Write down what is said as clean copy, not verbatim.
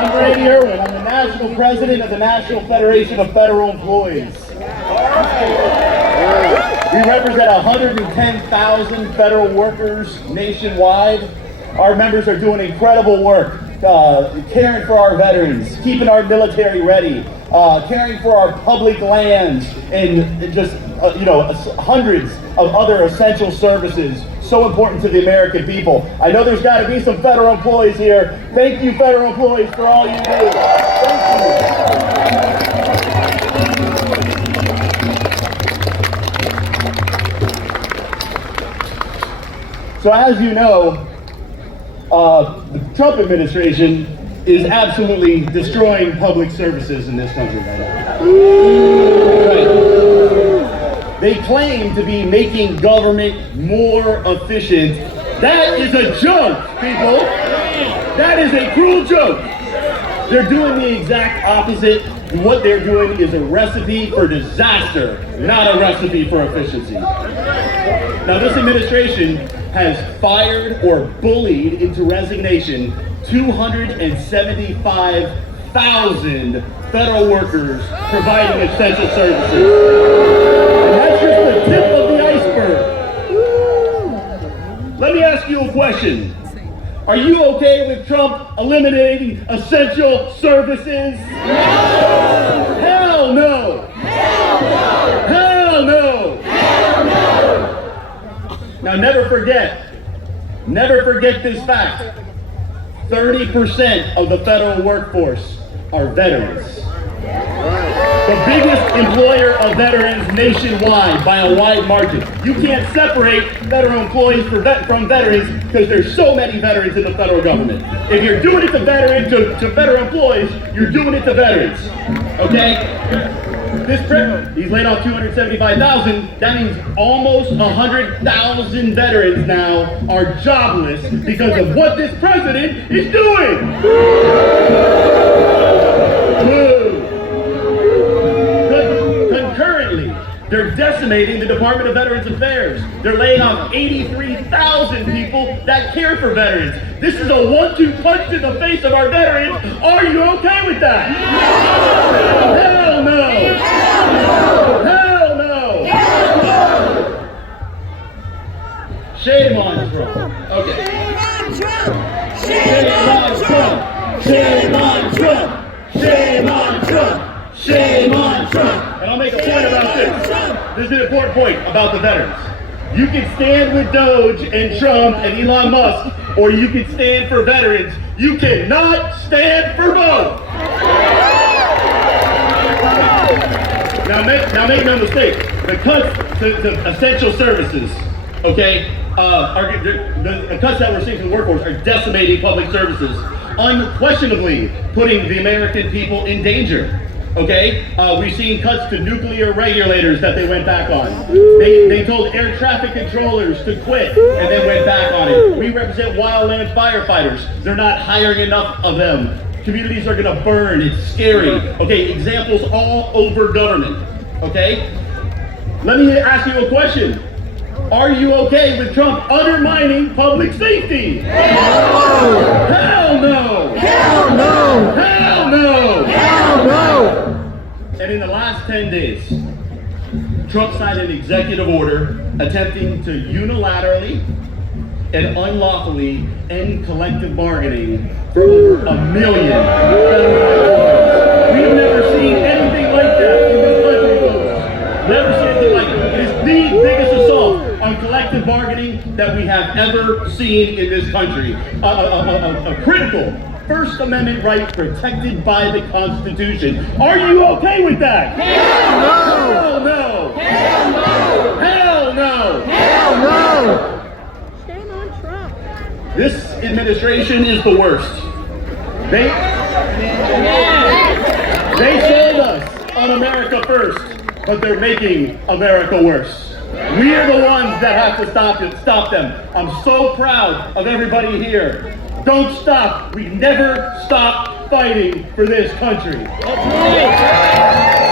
I'm Randy Erwin. I'm the National President of the National Federation of Federal Employees. We represent 110,000 federal workers nationwide. Our members are doing incredible work, caring for our veterans, keeping our military ready, caring for our public lands, and just hundreds of other essential services so important to the American people. I know there's got to be some federal employees here. Thank you, federal employees, for all you do. Thank you. So as you know, the Trump administration is absolutely destroying public services in this country right now. Right. They claim to be making government more efficient. That is a joke, people. That is a cruel joke. They're doing the exact opposite. What they're doing is a recipe for disaster, not a recipe for efficiency. Now, this administration has fired or bullied into resignation 275,000 federal workers providing essential services. And that's just the tip of the iceberg. Let me ask you a question. Are you okay with Trump eliminating essential services? No! Hell no! Hell no! Hell no! Hell no! Now never forget this fact. 30% of the federal workforce are veterans. The biggest employer of veterans nationwide by a wide margin. You can't separate federal employees from veterans because there's so many veterans in the federal government. If you're doing it to federal employees, you're doing it to veterans. Okay? He's laid off 275,000. That means almost 100,000 veterans now are jobless because of what this president is doing. Concurrently, they're decimating the Department of Veterans Affairs. They're laying off 83,000 people that care for veterans. This is a 1-2 punch to the face of our veterans. Are you okay with that? Hell no! Hell no! Hell no! Shame on Trump. Okay. Shame on Trump! Shame on Trump! Shame on Trump! Shame on Trump! And I'll make a point about this. This is an important point about the veterans. You can stand with Doge and Trump and Elon Musk, or you can stand for veterans. You cannot stand for both. Now make no mistake, the cuts to essential services, okay, the cuts that we're seeing to the workforce are decimating public services, unquestionably putting the American people in danger. Okay, we've seen cuts to nuclear regulators that they went back on. They told air traffic controllers to quit and then went back on it. We represent wildland firefighters. They're not hiring enough of them. Communities are gonna burn, it's scary. Okay, examples all over government, okay? Let me ask you a question. Are you okay with Trump undermining public safety? Hell no! Hell no! Hell no! Hell no! Hell no! And in the last 10 days, Trump signed an executive order attempting to unilaterally and unlawfully end collective bargaining for over 1 million federal employees. We've never seen anything like that in this country, folks. Never seen anything like it. It is the biggest assault on collective bargaining that we have ever seen in this country. A critical First Amendment right protected by the Constitution. Are you okay with that? Hell no! Hell no! Hell no! Hell no! Hell no! Shame on Trump. This administration is the worst. They sold us on America first, but they're making America worse. We are the ones that have to stop them. I'm so proud of everybody here. Don't stop. We never stop fighting for this country. That's right.